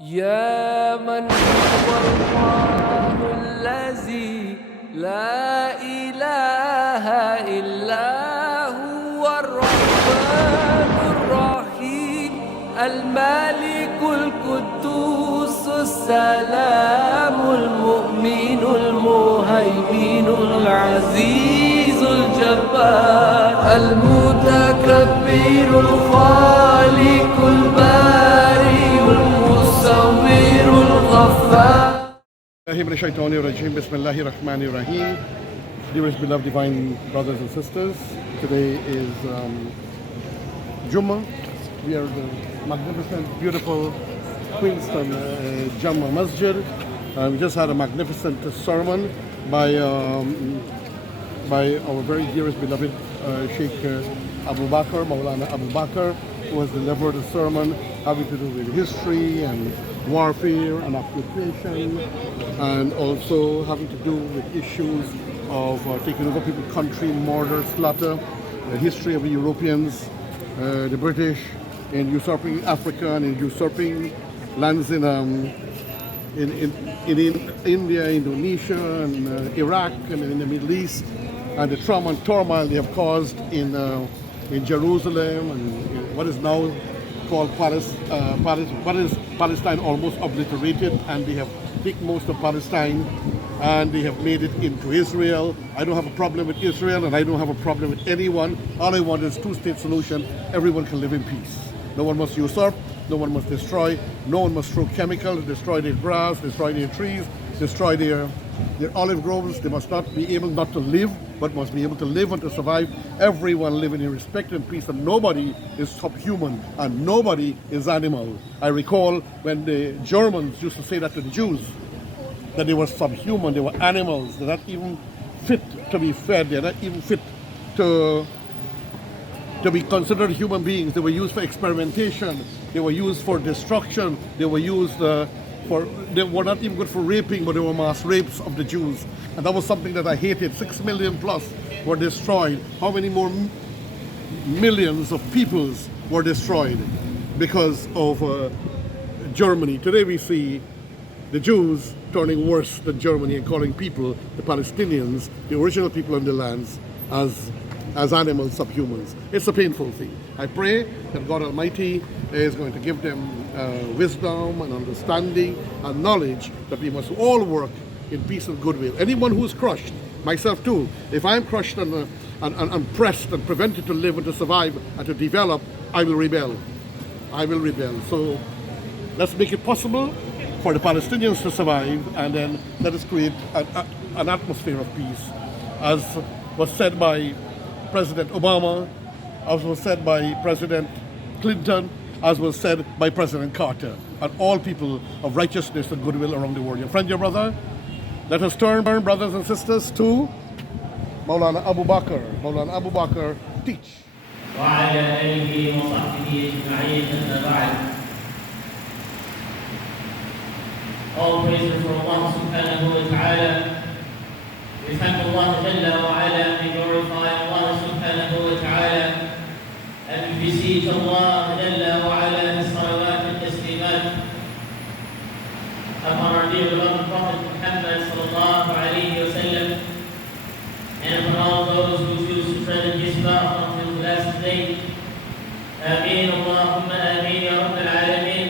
يا من هو الله الذي لا إله إلا هو الرحمن الرحيم الملك القدوس السلام المؤمن المهيمن العزيز الجبار المتكبر الخالق البارئ المصور الغفار. Bismillahirrahmanirrahim. Dearest beloved divine brothers and sisters, today is Jummah. We are the magnificent, beautiful Queenstown Jummah Masjid. We just had a magnificent sermon by our very dearest beloved Sheik Abu Bakr, Maulana Abu Bakr, who has delivered a sermon having to do with history and warfare and occupation, and also having to do with issues of taking over people's country, murder, slaughter, the history of the Europeans, the British, in usurping Africa and in usurping lands in India, Indonesia, and Iraq, and in the Middle East, and the trauma and turmoil they have caused in Jerusalem and what is now called Palestine, almost obliterated, and they have taken most of Palestine and they have made it into Israel. I don't have a problem with Israel, and I don't have a problem with anyone. All I want is two-state solution. Everyone can live in peace. No one must usurp, no one must destroy, no one must throw chemicals, destroy their grass, destroy their trees, destroy their olive groves. They must not be able not to live, but must be able to live and to survive. Everyone living in respect and peace, and nobody is subhuman and nobody is animal. I recall when the Germans used to say that to the Jews, that they were subhuman, they were animals, they're not even fit to be fed, they're not even fit to be considered human beings. They were used for experimentation, they were used for destruction, they were used they were not even good for raping, but they were mass rapes of the Jews. And that was something that I hated. 6 million plus were destroyed. How many more millions of peoples were destroyed because of Germany? Today we see the Jews turning worse than Germany and calling people, the Palestinians, the original people on the lands, as animals, subhumans. It's a painful thing. I pray that God Almighty is going to give them wisdom and understanding and knowledge that we must all work in peace and goodwill. Anyone who is crushed, myself too, if I'm crushed and pressed and prevented to live and to survive and to develop, I will rebel. I will rebel. So let's make it possible for the Palestinians to survive, and then let us create an atmosphere of peace, as was said by President Obama, as was said by President Clinton, as was said by President Carter, and all people of righteousness and goodwill around the world. Your friend, your brother, let us turn, brothers and sisters, to Maulana Abu Bakr. Maulana Abu Bakr, teach. All praises for Allah subhanahu wa ta'ala. We thank Allah Jalla wa ala, and we glorify Allah subhanahu wa ta'ala, and we beseech Allah Jalla wa ala his salawat and taslimat upon our dear beloved Prophet Muhammad sallallahu alayhi wa sallam, and upon all those who choose to tread in his path until the last day. Ameen, Allahumma ameen, ya Rabbil Alameen.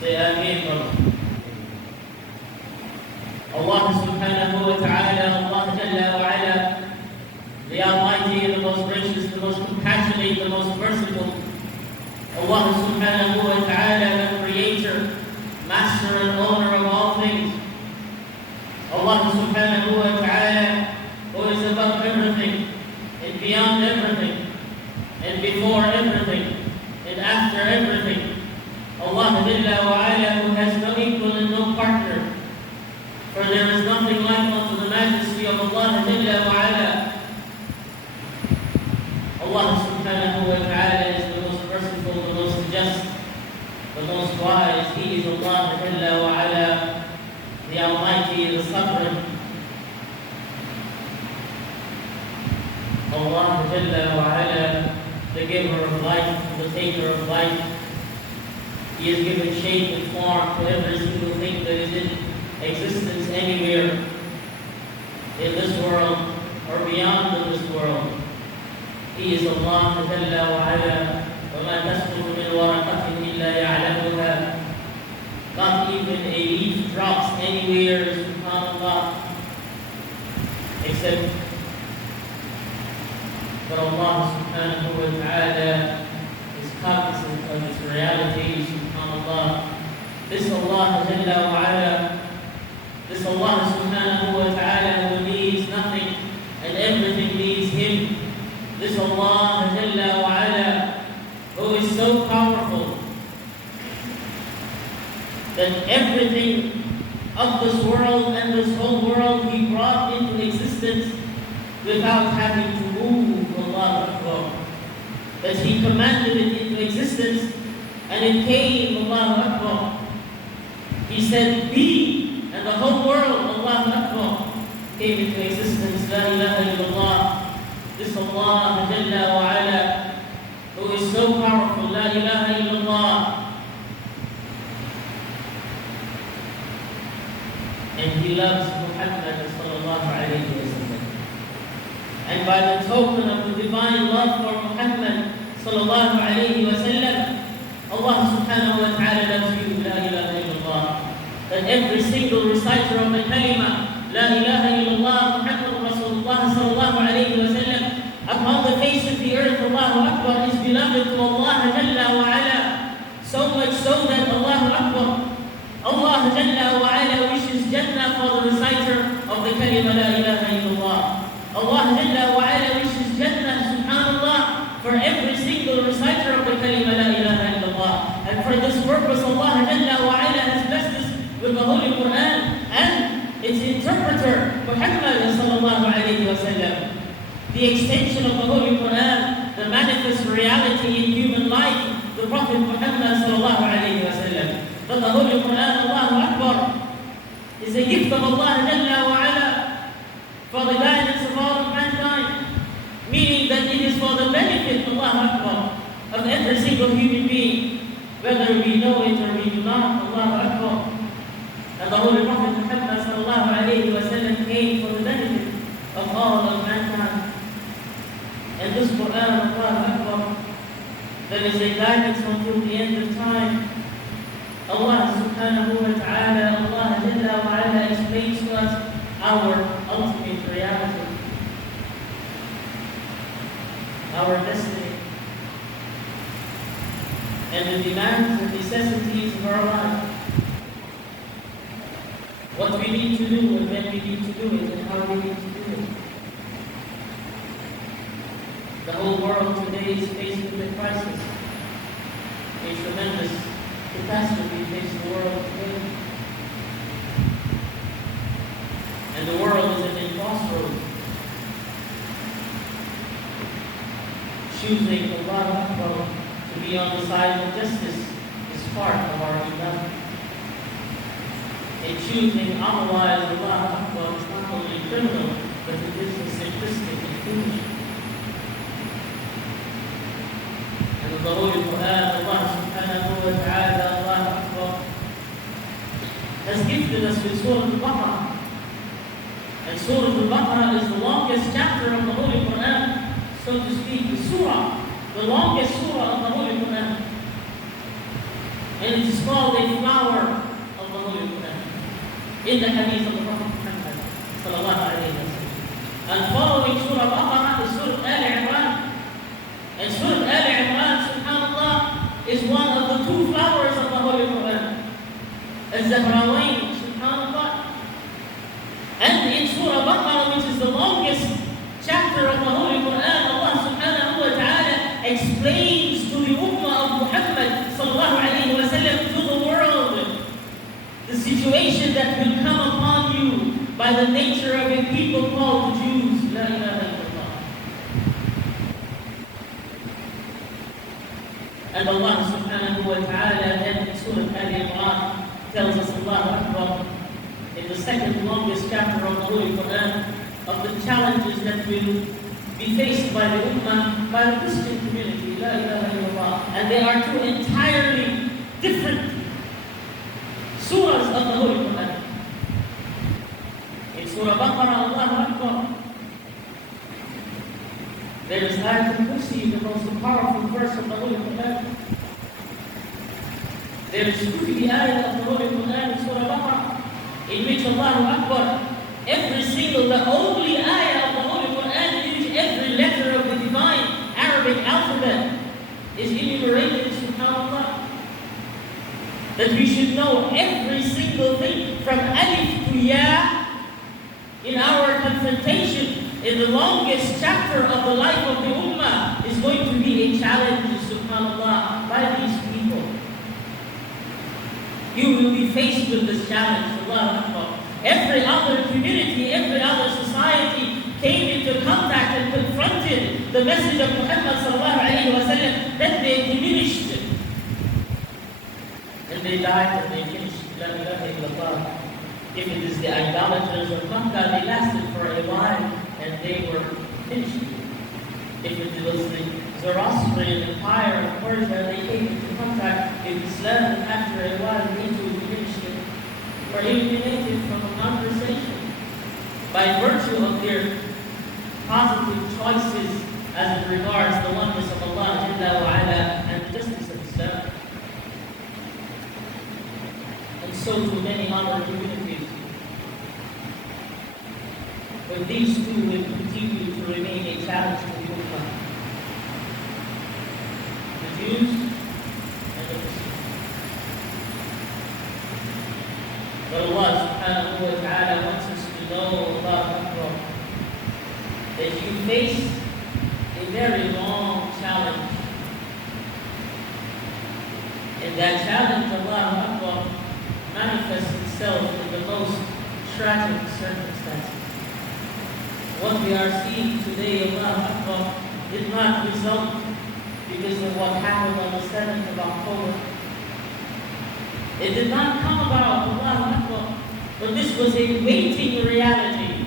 Say ameen, brother. Allah subhanahu wa ta'ala, Allah Jalla wa ala, the Almighty, the most gracious, the most compassionate, the most merciful. Allah subhanahu wa ta'ala, the creator, master and owner of all things. Allah subhanahu wa ta'ala, who is above everything, and beyond everything, and before everything, and after everything. Allah Jalla wa ala, who has no equal and no partner. For there is nothing like unto the majesty of Allah Jalla wa ala. Allah subhanahu wa ta'ala is the most merciful, the most just, the most wise. He is Allah Jalla wa ala, the Almighty, the Sovereign. Allah Jalla wa ala, the giver of life, the taker of life. He has given shape and form to every single thing that is in existence anywhere in this world or beyond this world. He is Allah Jalla wa Ala. وَمَا تَسْقُطُ مِنْ وَرَقَةٍ إِلَّا يَعْلَمُهَا. Not even a leaf drops anywhere, subhanAllah, except that Allah subhanahu wa ta'ala is cognizant of its reality, subhanAllah. This Allah Jalla wa Ala, this Allah subhanahu wa ta'ala who needs nothing and everything needs Him. This Allah Jalla wa Ala who is so powerful that everything of this world and this whole world He brought into existence without having to move, Allah Akbar. That He commanded it into existence and it came, Allah Akbar. He said, be, and the whole world, Allah Akbar, came into existence. La ilaha illallah. This Allah Jalla wa Ala, who is so powerful, La ilaha illallah. And He loves Muhammad sallallahu alayhi wa sallam. And by the token of the divine love for Muhammad sallallahu alayhi wa sallam, Allah subhanahu wa ta'ala loves you, La ilaha illallah. That every single reciter of the kalima, La ilaha illallah, Muhammad Rasulullah sallallahu alayhi wa sallam, upon the face of the earth, Allahu Akbar, is beloved to Allah Jalla wa Ala. So much so that Allahu Akbar, Allah Jalla wa Ala wishes Jannah for the reciter of the kalima La ilaha illallah. Allah Jalla wa Ala wishes Jannah, subhanAllah, for every single reciter of the kalima La ilaha illallah. And for this purpose, Allah Jalla wa Ala has blessed us with the Holy Quran and its interpreter, Muhammad sallallahu alayhi wa sallam. The extension of the Holy Quran, the manifest reality in human life, the Prophet Muhammad sallallahu alayhi wa sallam. That the Holy Quran, Allahu Akbar, is a gift of Allah Jalla wa Ala for the guidance of all of mankind. Meaning that it is for the benefit, Allahu Akbar, of every single human being, whether we know it or we do not, Allahu Akbar. And the Holy Prophet Muhammad sallallahu alayhi wa sallam came for the benefit of all of mankind. And this Quran, Allahu Akbar, that is a guidance until the end of time. Allah subhanahu wa ta'ala, Allah Jalla wa Ala explains to us our ultimate reality, our destiny, and the demands and necessities of our life. What we need to do and when we need to do it and how we need to do it. The whole world today is faced with a crisis, a tremendous catastrophe facing the world today. And the world is at a crossroads. Choosing Allah Akbar to be on the side of justice is part of our iman. And choosing otherwise, Allah Akbar, is not only criminal, but it is simplistic and foolish. And the Holy Quran, Allah subhanahu wa ta'ala, Allah Akbar, has gifted us with Surah Al-Bakr. And Surah Al-Bakr is the longest chapter of the Holy Quran, so to speak, the surah, the longest surah of the Holy Quran. And it is called a flower of the Holy Quran, in the hadith of the Prophet Muhammad sallallahu alayhi wa sallam. And following Surah Baqarah is Surah Al-Imran. And Surah Al-Imran, subhanAllah, is one of the two flowers of the Holy Quran. Al-Zahrawayn, subhanAllah. And in Surah Baqarah, which is the longest chapter of the Holy Quran, Allah subhanahu wa ta'ala explains to the ummah of Muhammad sallallahu alayhi wa sallam, to the world, the situation that will come upon you by the nature of a people called the Jews. La ilaha illallah. And Allah subhanahu wa ta'ala then in Surah Al-Imran tells us, Allahu Akbar, in the second longest chapter of the Holy Quran, of the challenges that will be faced by the Ummah, by the Christian community, La ilaha illallah. And they are two entirely different There is 50 ayah of the Holy Quran in Surah Bakr, in which Allahu Akbar, the only ayah of the Holy Quran in which every letter of the divine Arabic alphabet is enumerated, subhanAllah. That we should know every single thing from alif to ya in our confrontation in the longest chapter of the life of the ummah is going to be a challenge, subhanAllah, by these people. You will be faced with this challenge, Allah. Every other community, every other society came into contact and confronted the message of Muhammad sallallahu alayhi wa sallam, then they diminished it. And they died and they finished La ilaha illallah. If it is the idolaters of Makkah, they lasted for a while and they were finished. If it was the Zoroastrian empire of Persia, they came into contact with Islam and after a while they too diminished it or eliminated from a conversation by virtue of their positive choices as it regards the oneness of Allah Jalla wa Ala and the justice of Islam. And so to many other communities. But these two will continue to remain a challenge to the Ummah. The Jews and the Muslims. But Allah subhanahu wa ta'ala wants us to know, Allah Akbar, that you face a very long challenge. And that challenge, Allah Akbar, manifests itself in the most tragic circumstances. What we are seeing today, Allah Akbar, did not result because of what happened on the 7th of October. It did not come about, Allah Akbar, but this was a waiting reality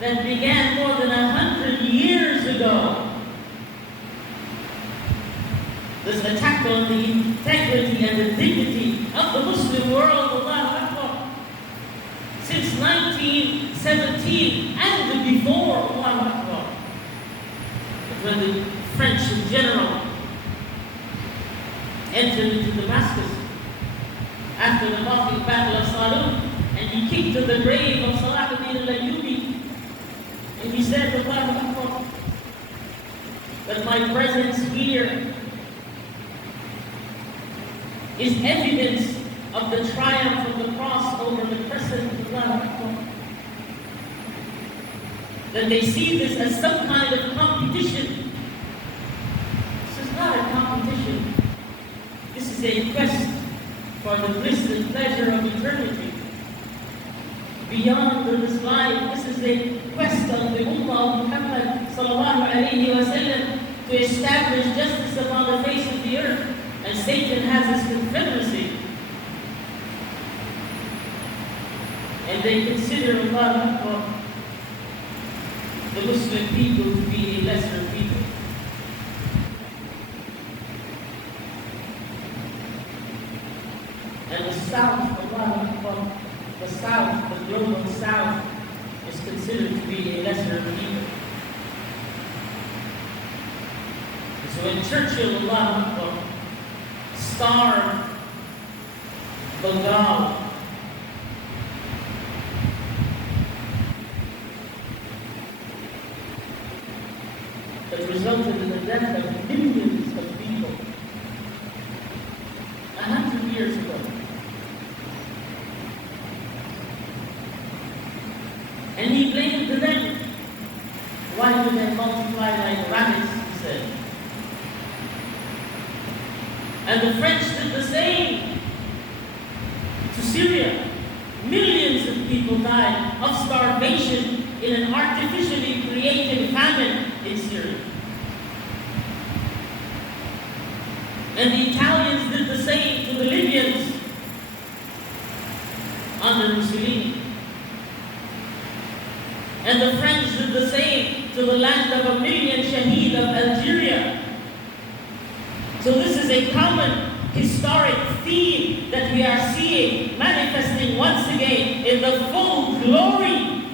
that began more than 100 years ago. This attack on the integrity and the dignity of the Muslim world, Allah Akbar, since 1917 and before, Allah Akbar, when the French general entered into Damascus after the battle of Salun, and he kicked to the grave of Salah al-Ayyubi, and he said, Allah Akbar, that my presence here is evidence of the triumph of the cross over the crescent of Allah Akbar. That they see this as some kind of competition. This is not a competition. This is a quest for the bliss and pleasure of eternity. Beyond this life, this is a quest of the Ummah of Muhammad sallallahu alayhi wa sallam to establish justice upon the face of the earth. And Satan has his confederacy. And they consider Allah, the Muslim people, to be a lesser people. And the South, Allah, the South, the global South, is considered to be a lesser people. So when Churchill, Allah, starved Bengal, that resulted in the death of millions of people 100 years ago. And he blamed them. Why do they multiply like rabbits, he said. And the French did the same to Syria. Millions of people died of starvation in an artificially created famine in Syria. And the Italians did the same to the Libyans under Mussolini. And the French did the same to the land of 1 million Shaheed of Algeria. So this is a common historic theme that we are seeing manifesting once again in the full glory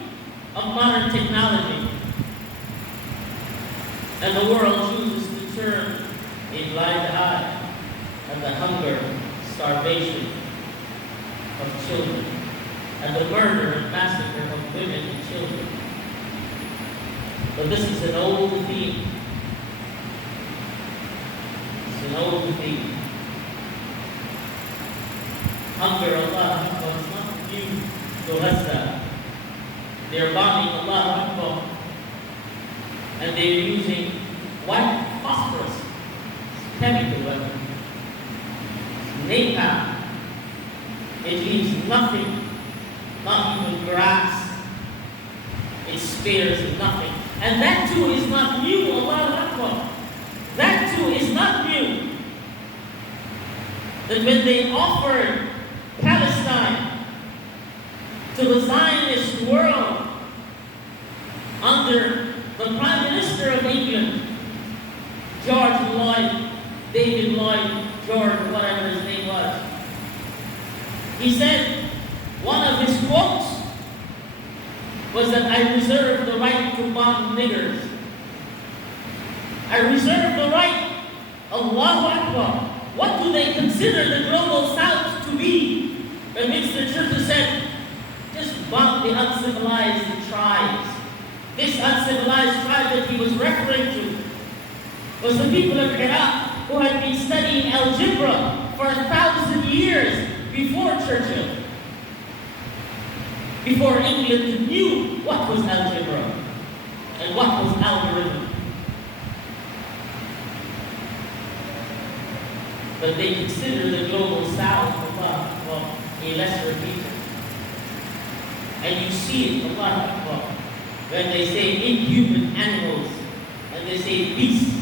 of modern technology. And the world chooses to turn a blind eye, and the hunger starvation of children and the murder and massacre of women and children. But this is an old theme. It's an old theme. Hunger, Allah Akbar, is not new to Gaza. They're bombing Allah Akbar, and they're using white phosphorus, chemical weapon, napalm. It leaves nothing, not even grass. It spares nothing. And that too is not new, Allah Akbar. That too is not new. That when they offered Palestine to the Zionist world under the Prime Minister of England, David Lloyd George, whatever his name was, he said, one of his quotes was that I reserve the right to bomb niggers. I reserve the right. Allahu Akbar. What do they consider the global south to be? When Mr. Church said, just bomb the uncivilized tribes. This uncivilized tribe that he was referring to was the people of Iraq who had been studying algebra for 1,000 years before Churchill. Before England knew what was algebra and what was algorithm. But they consider the global south a lesser people. And you see it, Allah, when they say inhuman animals and they say beasts.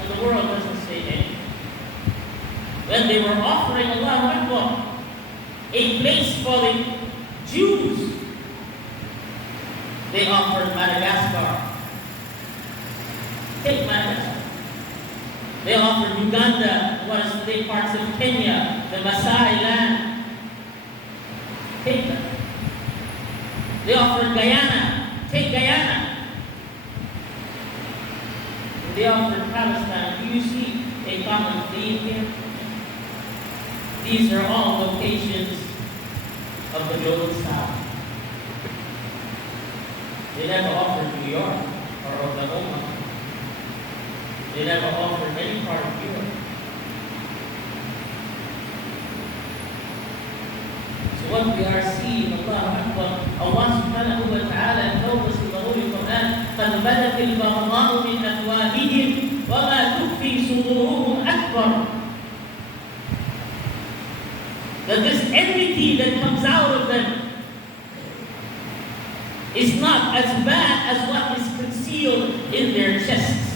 And the world doesn't say anything. When they were offering Allah a place for the Jews, they offered Madagascar. Take Madagascar. They offered Uganda, what is the parts of Kenya, the Maasai land. Take that. They offered Guyana. Take Guyana. They offered Palestine. Do you see a common theme here? These are all locations of the global south. They never offered New York or Oklahoma. They never offered any part of Europe. So what we are seeing, Allah subhanahu wa ta'ala told us in the Holy Quran, قَدْ بَدَتِ الْبَغْضَاءُ مِنْ أَفْوَاهِهِمْ وَمَا تُخْفِي صُدُورُهُمْ أَكْبَرُ. That this enmity that comes out of them is not as bad as what is concealed in their chests.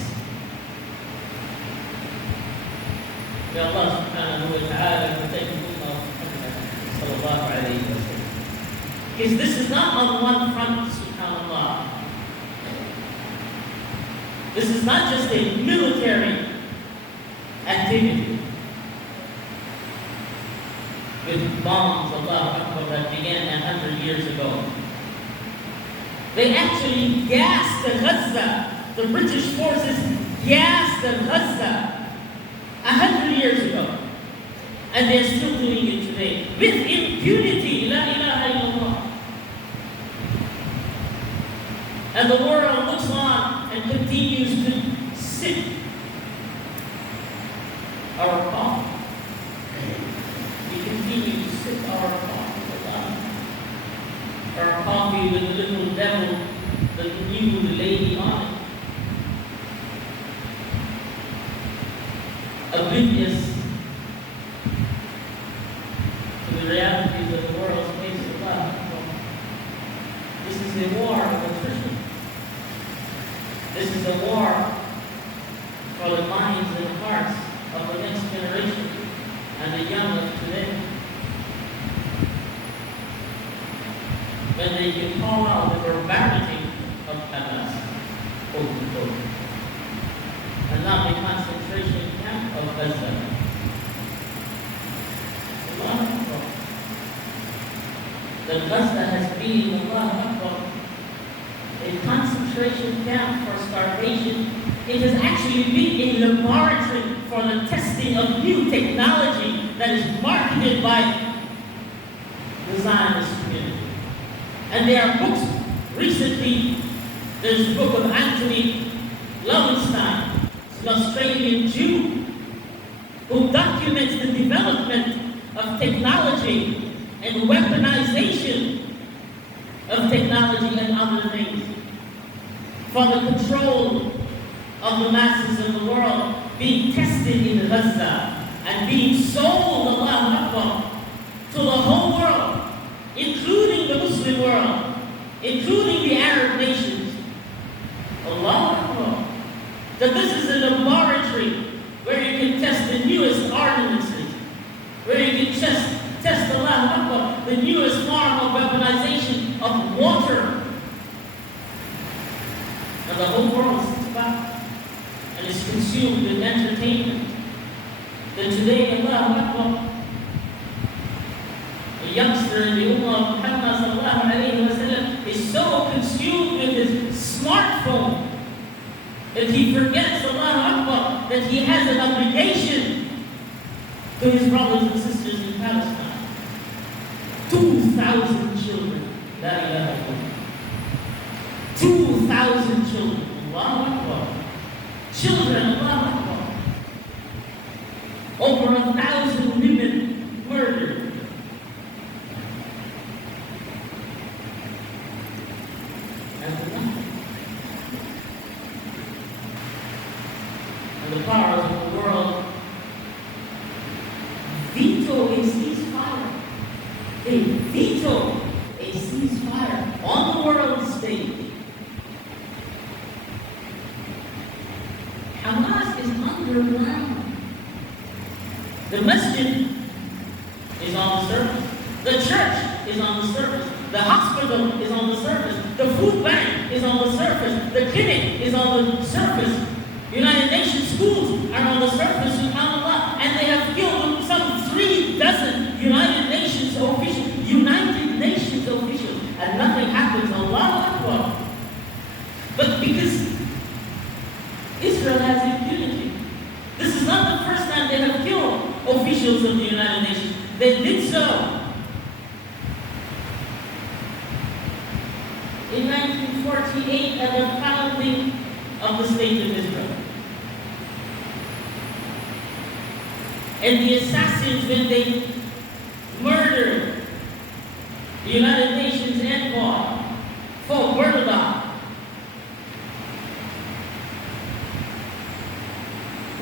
May Allah subhanahu wa ta'ala protect sallallahu alayhi wa sallam. Because this is not on one front, subhanallah. This is not just a military activity with bombs, Allah Akbar, that began 100 years ago. They actually gassed Gaza. The British forces gassed Gaza 100 years ago. And they're still doing it today. With impunity. La ilaha illallah. And the world looks on and continues to sip our coffee. We continue to sip our coffee. Our coffee with the little devil, the nude lady on it. Oblivious to the realities of the world's face of God. This is a war of attrition. This is a war for the minds and hearts of the next generation and the young of today. When they can call out the barbarity of Hamas, quote unquote, and not the concentration camp of Gaza. That Gaza has been, a concentration camp for starvation. It has actually been a laboratory for for the testing of new technology that is marketed by the Zionist community. And there are books. Recently, there's a book of Anthony Lowenstein, an Australian Jew, who documents the development of technology and weaponization of technology and other things for the control of the masses of the world, being tested in Gaza and being sold, Allahu Akbar, to the whole world, including the Muslim world, including the Arab nations. Allahu Akbar. That this is a laboratory where you can test the newest ordinances, where you can test Allahu Akbar, the newest form of weaponization of water. And the whole world sits back and is consumed with entertainment. Then today, Allahu Akbar, a youngster in the Ummah of Muhammad sallallahu alayhi wa sallam is so consumed with his smartphone that he forgets, Allahu Akbar, that he has an obligation to his brothers and sisters in Palestine. 2,000 children. La ilaha illallah. 2,000 children. Allahu Akbar. Children, Allahu Akbar. Over 1,000 women murdered. And the powers of the world veto a ceasefire. They veto a ceasefire on the world stage. Hamas is underground. The masjid is on the surface. The church is on the surface. The hospital is on the surface. The food bank is on the surface. The clinic is on the surface. United Nations schools are on the surface, subhanAllah, and they have killed some 3 dozen United Nations officials, and nothing happens. Allahu Akbar. But because Israel has impunity, this is not the first time they have killed officials of the United Nations. They did so in 1948 at the founding of the State of Israel. And the assassins, when they murdered the United Nations envoy for Berlin,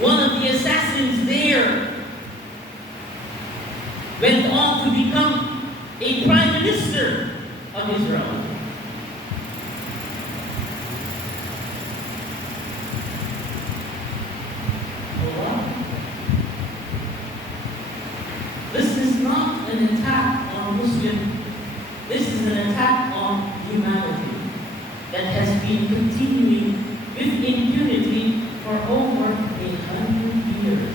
one of the assassins there went on to become a prime minister of Israel. This is not an attack on Muslims. This is an attack on humanity that has been continuing with impunity for over 100 years.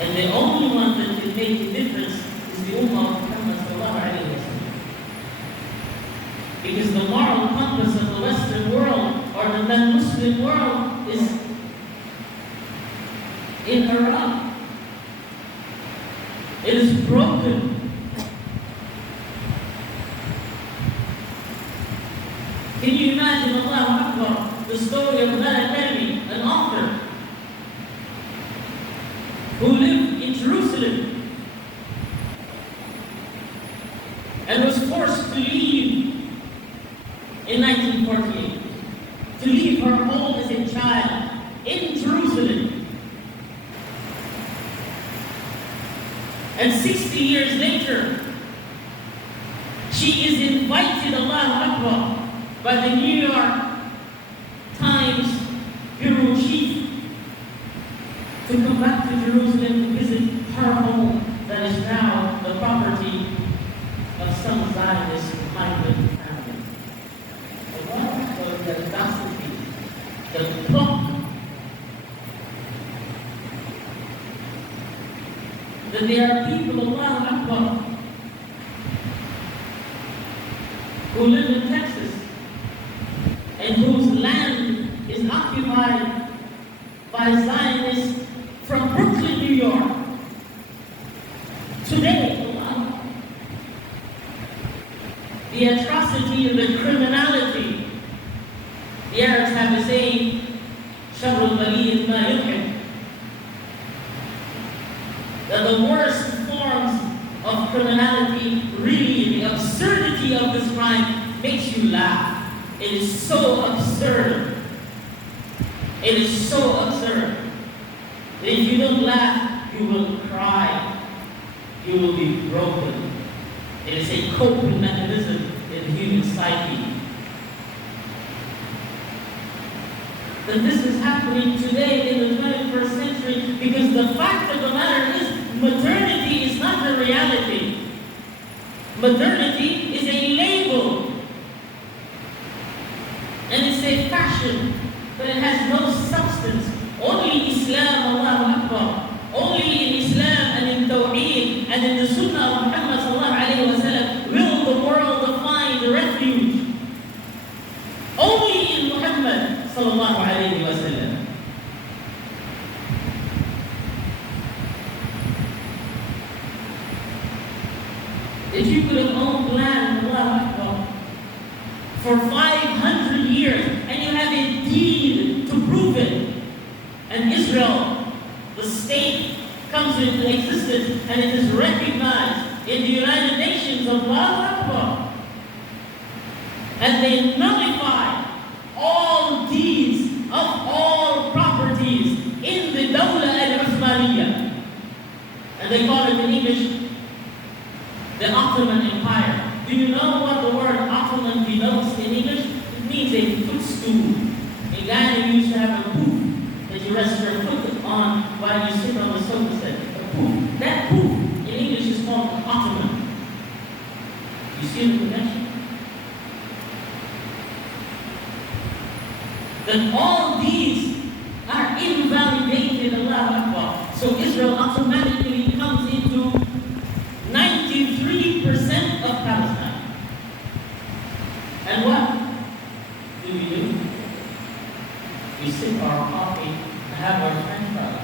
And the only one that can make a difference is the Ummah of Muhammad sallallahu alayhi wa sallam. Because the moral compass of the Western world or the non-Muslim world is in Iraq. It is broken. Can you imagine, Allahu Akbar, the story of Maulana, an author who lived in Jerusalem and was forced to leave in 1948, to leave her home as a child in Jerusalem. And 60 years later, she is invited, Allahu Akbar, by the New York Times bureau chief to come back to Jerusalem to visit her home that is now the property of some Zionist migrant family. Allahu Akbar, the audacity, the pluck, that there are people, Allahu Akbar, who live in Texas and whose land is occupied by Zionist York. Today, Allah, the atrocity and the criminality, the Arabs have a saying, شر البلية ما يضحك, that the worst forms of criminality, really the absurdity of this crime makes you laugh. It is so absurd. It is so absurd. If you don't laugh, you will cry. You will be broken. It is a coping mechanism in the human psyche. That this is happening today in the 21st century because the fact of the matter is maternity is not the reality. Maternity is a label. And it's a fashion, but it has no substance. Only Islam, Allahu Akbar. Only in Islam and in Tawheed and in the Sunnah of Muhammad sallallahu alayhi wa sallam will the world find refuge. Only in Muhammad sallallahu alayhi wa sallam. If you could have owned land, Allahu Akbar, for 500 years and you have a deed to prove it, and Israel, the state, comes into existence and it is recognized in the United Nations of Allahu Akbar, and they nullify all deeds of all properties in the Dawla al-Uthmaniyya, and they call it in English the Ottoman Empire. Do you know what the word Ottoman denotes in English? It means a footstool. In Guyana, you used to have a poof that you rest your foot on while you sit on the sofa set. A poof. That poof in English is called Ottoman. You see the connection? That all these are invalidated, Allahu Akbar. So Israel automatically comes into 93% of Palestine. And what do? We sip our coffee and have our french fries.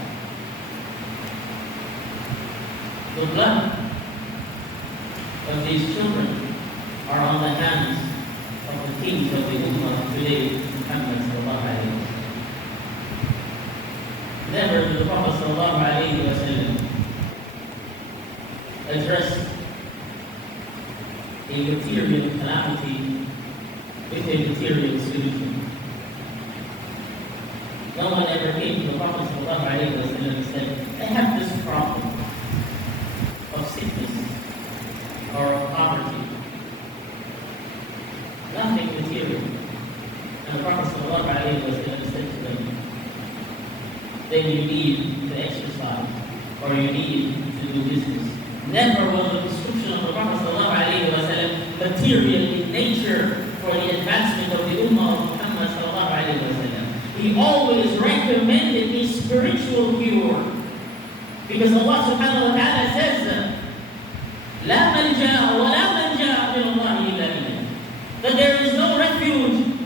The blood of these children are on the hands of the kings of the Ummah today, Muhammad sallallahu alayhi wa sallam. Never did the Prophet sallallahu alayhi wa sallam address a material calamity with a material solution. No one ever came to the Prophet ﷺ and said, I have this problem of sickness or of poverty. Nothing material. And the Prophet ﷺ said to them, then you need to exercise or you need to do business. Never was the prescription of the Prophet ﷺ material in nature for the advancement of the Ummah of Muhammad ﷺ. He always recommended a spiritual cure. Because Allah subhanahu wa ta'ala says, لا ملجأ ولا منجأ من الله إلا إليه. That there is no refuge,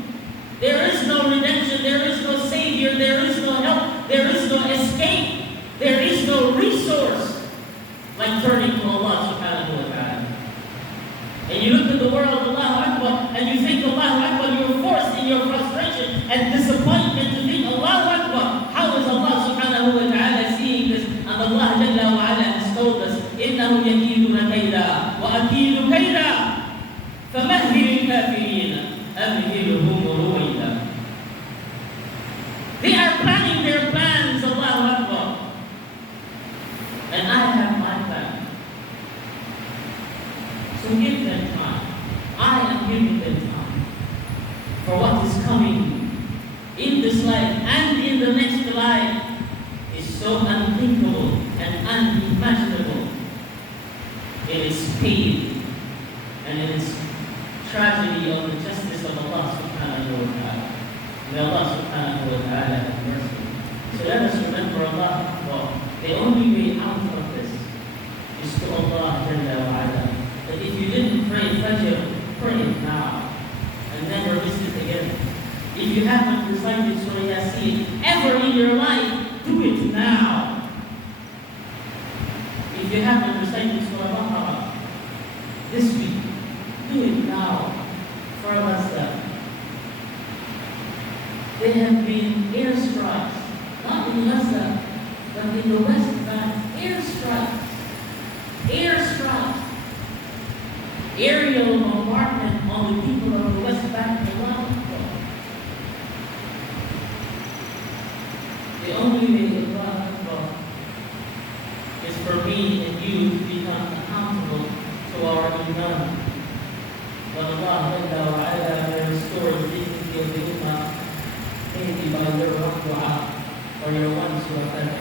there is no redemption, there is no savior, there is no help, there is no escape, there is no resource like turning to Allah subhanahu wa ta'ala. And you look at the world, Allahu Akbar, and you think, Allahu Akbar, you're forced in your frustration and disappointment to think, Allahu Akbar, how is Allah subhanahu wa ta'ala seeing this? And Allah Jalla wa Ala has told us, إِنَّهُمْ يَكِيدُونَ كَيْدًا وَأَكِيدُ كَيْدًا فَمَهِّلِ الْكَافِرِينَ أَمْهِلْهُمْ رُوَيْدًا. They are planning their plans, Allahu Akbar. And I have my plan. So give them time. I am giving them time for what is coming in this life and in the next life is so unthinkable and unimaginable in its pain and in its tragedy of the justice of Allah subhanahu wa ta'ala. May Allah subhanahu wa ta'ala have mercy. So let us remember Allah. Well, the only way out of this is to Allah Jalla wa Ala. That if you didn't pray Fajr, pray it now and never miss it again. If you haven't recited Surah Yasin ever in your life, do it now. If you haven't recited Surah Bakr this week, do it now for Ramadan. There have been airstrikes, not in Gaza, but in the West Bank. Airstrikes, aerial bombardment on the people of the West Bank around the world. The only way to God is for me and you to become accountable to our Iman. When Allah will restore the dignity of the Ummah, maybe by your one dua or your one surah.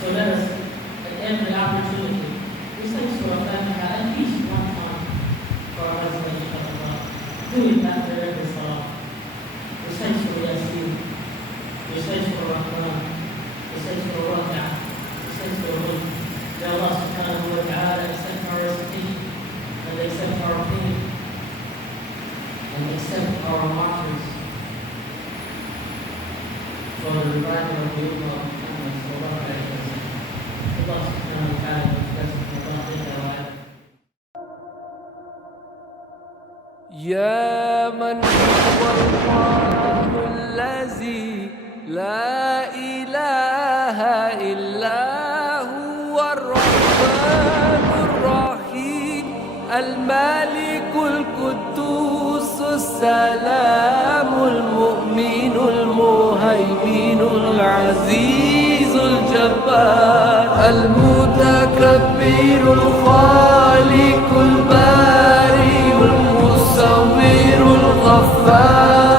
So let us, at every opportunity, recite Surah Fatiha at least one time for our husband, inshallah. Do it after every salah. Recite Surah Yasin, recite Surah Rahman, recite Surah Raja, recite Surah Hud. May Allah subhanahu wa ta'ala accept our recitation and accept our pain and accept our martyrs for the revival of the Ummah of Muhammad sallallahu alayhi wa sallam. Allah subhanahu wa ta'ala bless us. يا من هو الله الذي لا إله إلا هو الرحمن الرحيم الملك القدوس السلام المؤمن المهيمن العزيز الجبار المتكبر الخالق البارئ المصور الغفار